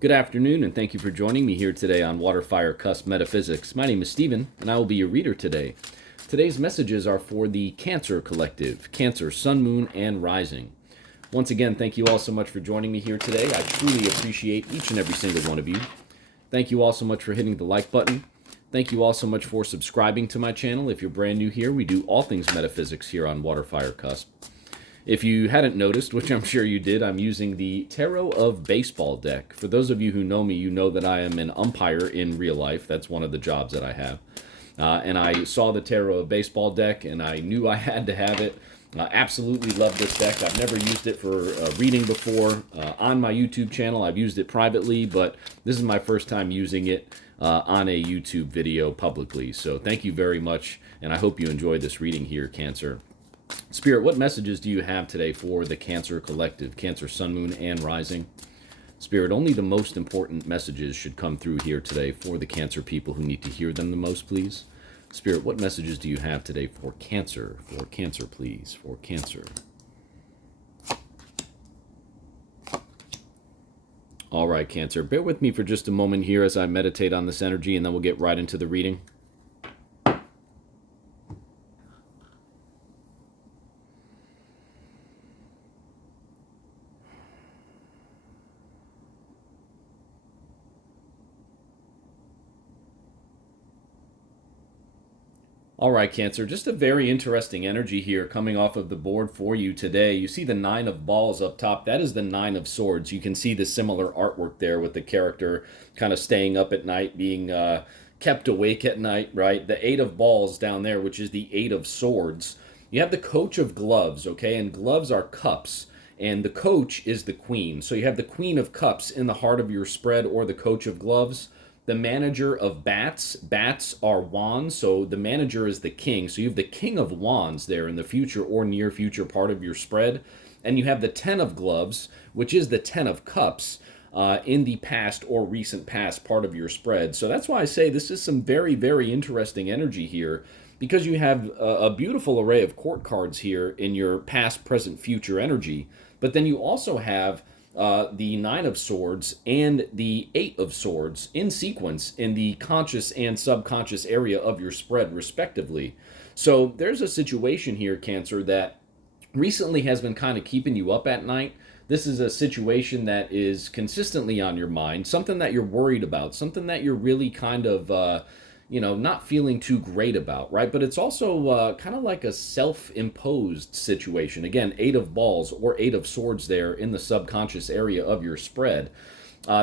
Good afternoon, and thank you for joining me here today on WaterFireCusp Metaphysics. My name is Stephen, and I will be your reader today. Today's messages are for the Cancer Collective, Cancer, Sun, Moon, and Rising. Once again, thank you all so much for joining me here today. I truly appreciate each and every single one of you. Thank you all so much for hitting the like button. Thank you all so much for subscribing to my channel. If you're brand new here, we do all things metaphysics here on WaterFireCusp. If you hadn't noticed, which I'm sure you did, I'm using the Tarot of Baseball deck. For those of you who know me, you know that I am an umpire in real life. That's one of the jobs that I have. And I saw the Tarot of Baseball deck, and I knew I had to have it. I absolutely love this deck. I've never used it for reading before. On my YouTube channel, I've used it privately, but this is my first time using it on a YouTube video publicly. So thank you very much, and I hope you enjoyed this reading here, Cancer. Spirit, what messages do you have today for the Cancer Collective, Cancer, Sun, Moon, and Rising? Spirit, only the most important messages should come through here today for the Cancer people who need to hear them the most, please. Spirit, what messages do you have today for Cancer? For Cancer, please. For Cancer. All right, Cancer, bear with me for just a moment here as I meditate on this energy, and then we'll get right into the reading. All right, Cancer, just a very interesting energy here coming off of the board for you today. You see the Nine of Balls up top. That is the Nine of Swords. You can see the similar artwork there with the character kind of staying up at night, being kept awake at night, right? The Eight of Balls down there, which is the Eight of Swords. You have the Coach of Gloves, okay? And gloves are cups, and the Coach is the Queen. So you have the Queen of Cups in the heart of your spread, or the Coach of Gloves. The Manager of Bats. Bats are wands, so the Manager is the King. So you have the King of Wands there in the future or near future part of your spread. And you have the Ten of Gloves, which is the Ten of Cups in the past or recent past part of your spread. So that's why I say this is some very, very interesting energy here, because you have a beautiful array of court cards here in your past, present, future energy. But then you also have the Nine of Swords and the Eight of Swords in sequence in the conscious and subconscious area of your spread, respectively. So there's a situation here, Cancer, that recently has been kind of keeping you up at night. This is a situation that is consistently on your mind, something that you're worried about, something that you're really kind of not feeling too great about, right? But it's also kind of like a self-imposed situation. Again, Eight of Balls or Eight of Swords there in the subconscious area of your spread.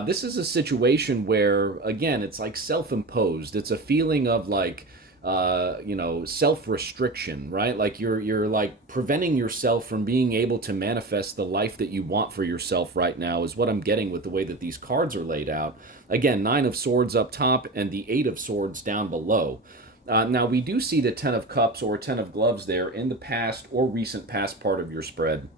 This is a situation where, again, it's like self-imposed. It's a feeling of like, self-restriction, right? Like you're like preventing yourself from being able to manifest the life that you want for yourself right now, is what I'm getting with the way that these cards are laid out. Again, Nine of Swords up top and the Eight of Swords down below. Now, we do see the Ten of Cups or Ten of Gloves there in the past or recent past part of your spread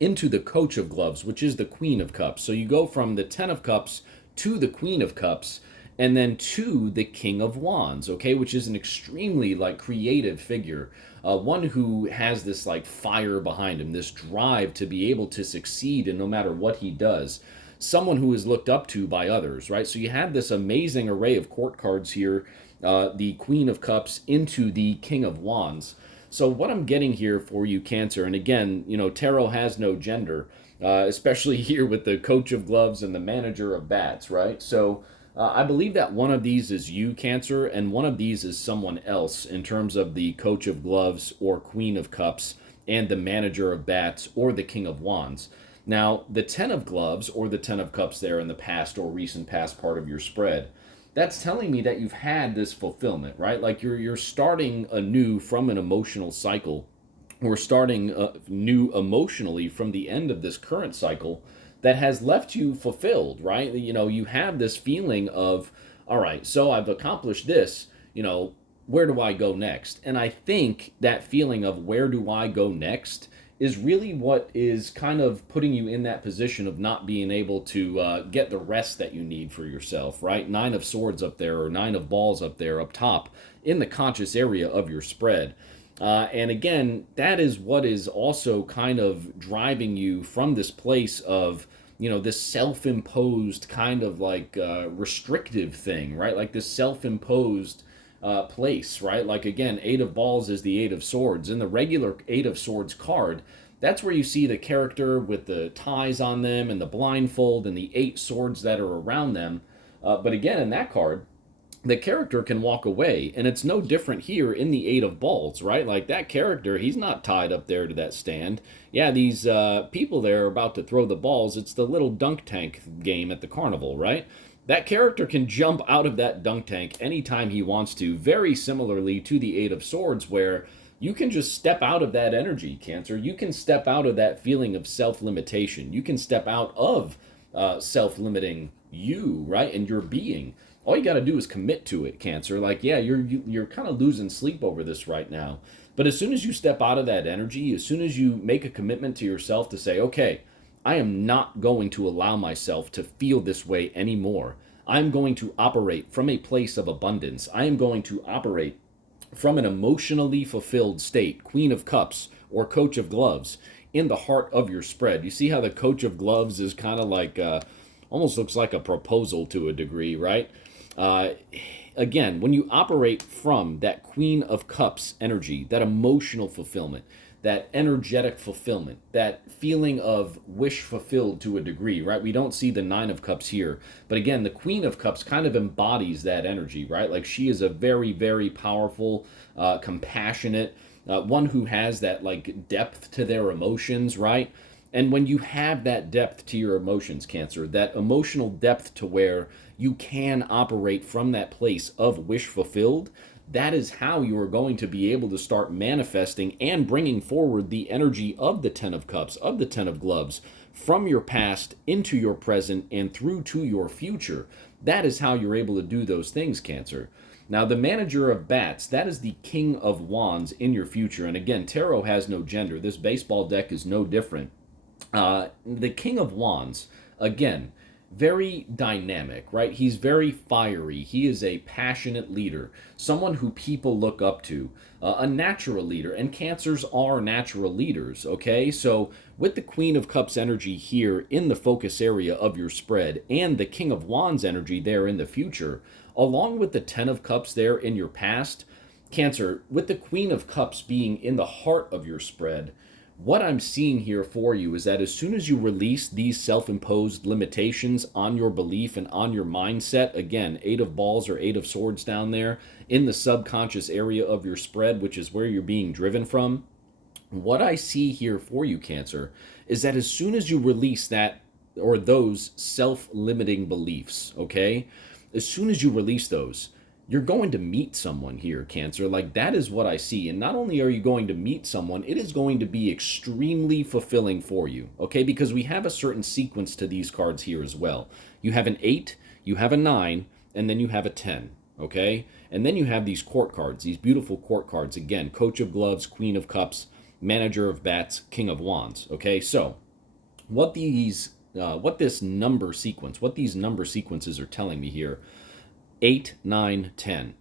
into the Coach of Gloves, which is the Queen of Cups. So you go from the Ten of Cups to the Queen of Cups, and then to the King of Wands, okay, which is an extremely like creative figure, one who has this like fire behind him, this drive to be able to succeed in no matter what he does. Someone who is looked up to by others, right? So you have this amazing array of court cards here, the Queen of Cups into the King of Wands. So what I'm getting here for you, Cancer, and again, tarot has no gender, especially here with the Coach of Gloves and the Manager of Bats, right? So I believe that one of these is you, Cancer, and one of these is someone else in terms of the Coach of Gloves or Queen of Cups and the Manager of Bats or the King of Wands. Now, the Ten of Gloves or the Ten of Cups there in the past or recent past part of your spread, that's telling me that you've had this fulfillment, right? Like you're starting anew from an emotional cycle, or starting new emotionally from the end of this current cycle that has left you fulfilled, right? You have this feeling of, all right, so I've accomplished this, where do I go next? And I think that feeling of where do I go next is really what is kind of putting you in that position of not being able to get the rest that you need for yourself, right? Nine of Swords up there, or Nine of Balls up there up top in the conscious area of your spread. And again, that is what is also kind of driving you from this place of this self-imposed kind of like restrictive thing, right? Like this self-imposed place, right? Like again, Eight of Balls is the Eight of Swords. In the regular Eight of Swords card, that's where you see the character with the ties on them and the blindfold and the eight swords that are around them. But again, in that card, the character can walk away, and it's no different here in the Eight of Balls, right? Like that character, he's not tied up there to that stand. Yeah, these people there are about to throw the balls. It's the little dunk tank game at the carnival, right? That character can jump out of that dunk tank anytime he wants to, very similarly to the Eight of Swords, where you can just step out of that energy, Cancer. You can step out of that feeling of self-limitation. You can step out of self-limiting you, right, and your being. All you got to do is commit to it, Cancer. Like, yeah, you're kind of losing sleep over this right now. But as soon as you step out of that energy, as soon as you make a commitment to yourself to say, okay, I am not going to allow myself to feel this way anymore. I'm going to operate from a place of abundance. I am going to operate from an emotionally fulfilled state, Queen of Cups or Coach of Gloves, in the heart of your spread. You see how the Coach of Gloves is kind of like, almost looks like a proposal to a degree, right? Uh, Again, when you operate from that Queen of Cups energy, that emotional fulfillment, that energetic fulfillment, that feeling of wish fulfilled to a degree, right? We don't see the Nine of Cups here. But again, the Queen of Cups kind of embodies that energy, right? Like she is a very, very powerful, compassionate, one who has that like depth to their emotions, right? And when you have that depth to your emotions, Cancer, that emotional depth to where you can operate from that place of wish fulfilled, that is how you are going to be able to start manifesting and bringing forward the energy of the Ten of Cups, of the Ten of Gloves, from your past into your present and through to your future. That is how you're able to do those things, Cancer. Now, the Manager of Bats, that is the King of Wands in your future. And again, tarot has no gender. This baseball deck is no different. The King of Wands, again, very dynamic, right? He's very fiery. He is a passionate leader, someone who people look up to, a natural leader, and Cancers are natural leaders, okay? So with the Queen of Cups energy here in the focus area of your spread and the King of Wands energy there in the future, along with the Ten of Cups there in your past, Cancer, with the Queen of Cups being in the heart of your spread, what I'm seeing here for you is that as soon as you release these self-imposed limitations on your belief and on your mindset, again, Eight of Balls or Eight of Swords down there in the subconscious area of your spread, which is where you're being driven from, what I see here for you, Cancer, is that as soon as you release that or those self-limiting beliefs, okay, as soon as you release those, you're going to meet someone here, Cancer. Like that is what I see. And not only are you going to meet someone, it is going to be extremely fulfilling for you, okay? Because we have a certain sequence to these cards here as well. You have an 8, you have a 9, and then you have a 10, okay? And then you have these court cards, these beautiful court cards. Again, Coach of Gloves, Queen of Cups, Manager of Bats, King of Wands, okay? So what these, what this number sequence, what these number sequences are telling me here, 8, 9, 10.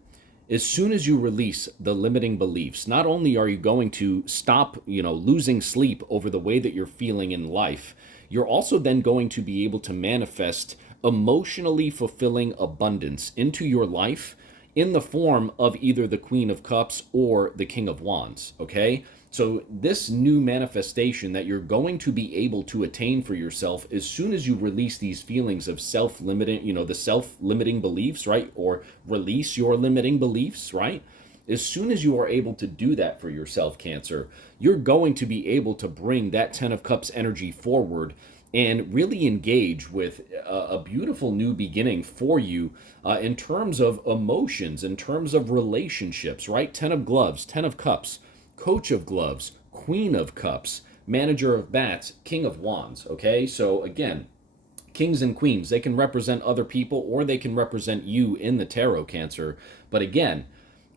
As soon as you release the limiting beliefs, not only are you going to stop, losing sleep over the way that you're feeling in life, you're also then going to be able to manifest emotionally fulfilling abundance into your life in the form of either the Queen of Cups or the King of Wands, okay? So this new manifestation that you're going to be able to attain for yourself as soon as you release these feelings of self-limiting, the self-limiting beliefs, right? Or release your limiting beliefs, right? As soon as you are able to do that for yourself, Cancer, you're going to be able to bring that Ten of Cups energy forward and really engage with a beautiful new beginning for you in terms of emotions, in terms of relationships, right? Ten of Gloves, Ten of Cups, Coach of Gloves, Queen of Cups, Manager of Bats, King of Wands, okay? So again, kings and queens, they can represent other people or they can represent you in the tarot, Cancer. But again,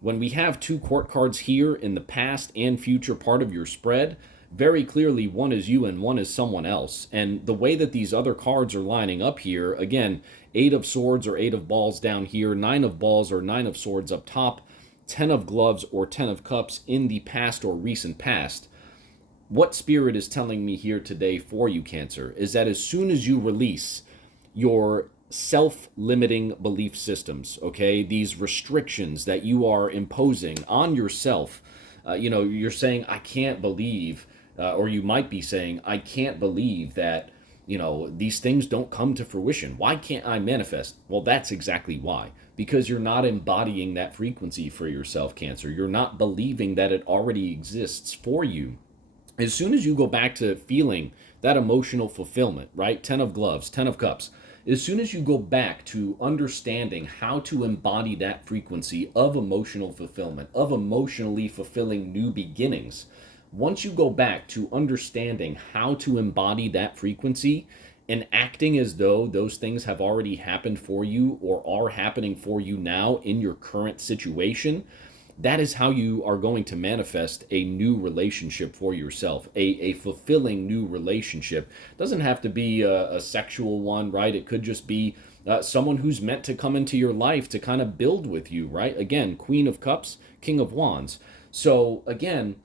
when we have two court cards here in the past and future part of your spread, very clearly one is you and one is someone else. And the way that these other cards are lining up here, again, 8 of Swords or 8 of Balls down here, 9 of Balls or 9 of Swords up top, 10 of Gloves or 10 of Cups in the past or recent past. what Spirit is telling me here today for you, Cancer, is that as soon as you release your self-limiting belief systems, okay, these restrictions that you are imposing on yourself, you're saying, I can't believe, or you might be saying, I can't believe that, these things don't come to fruition. Why can't I manifest? Well, that's exactly why. Because you're not embodying that frequency for yourself, Cancer. You're not believing that it already exists for you. As soon as you go back to feeling that emotional fulfillment, right? 10 of gloves, 10 of cups. As soon as you go back to understanding how to embody that frequency of emotional fulfillment, of emotionally fulfilling new beginnings, once you go back to understanding how to embody that frequency and acting as though those things have already happened for you or are happening for you now in your current situation, that is how you are going to manifest a new relationship for yourself, a fulfilling new relationship. Doesn't have to be a sexual one, right? It could just be someone who's meant to come into your life to kind of build with you, right? Again, Queen of Cups, King of Wands. So again,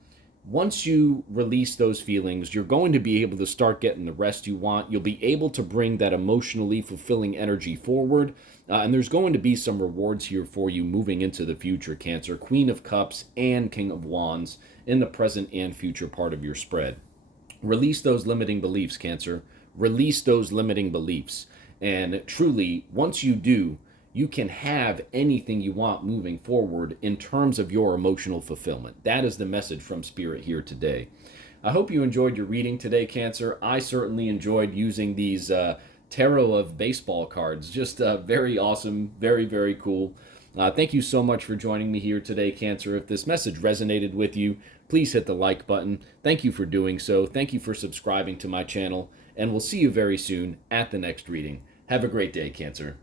once you release those feelings, you're going to be able to start getting the rest you want. You'll be able to bring that emotionally fulfilling energy forward. And there's going to be some rewards here for you moving into the future, Cancer. Queen of Cups and King of Wands in the present and future part of your spread. Release those limiting beliefs, Cancer. Release those limiting beliefs. And truly, once you do, you can have anything you want moving forward in terms of your emotional fulfillment. That is the message from Spirit here today. I hope you enjoyed your reading today, Cancer. I certainly enjoyed using these tarot of baseball cards. Just very awesome, very, very cool. Thank you so much for joining me here today, Cancer. If this message resonated with you, please hit the like button. Thank you for doing so. Thank you for subscribing to my channel, and we'll see you very soon at the next reading. Have a great day, Cancer.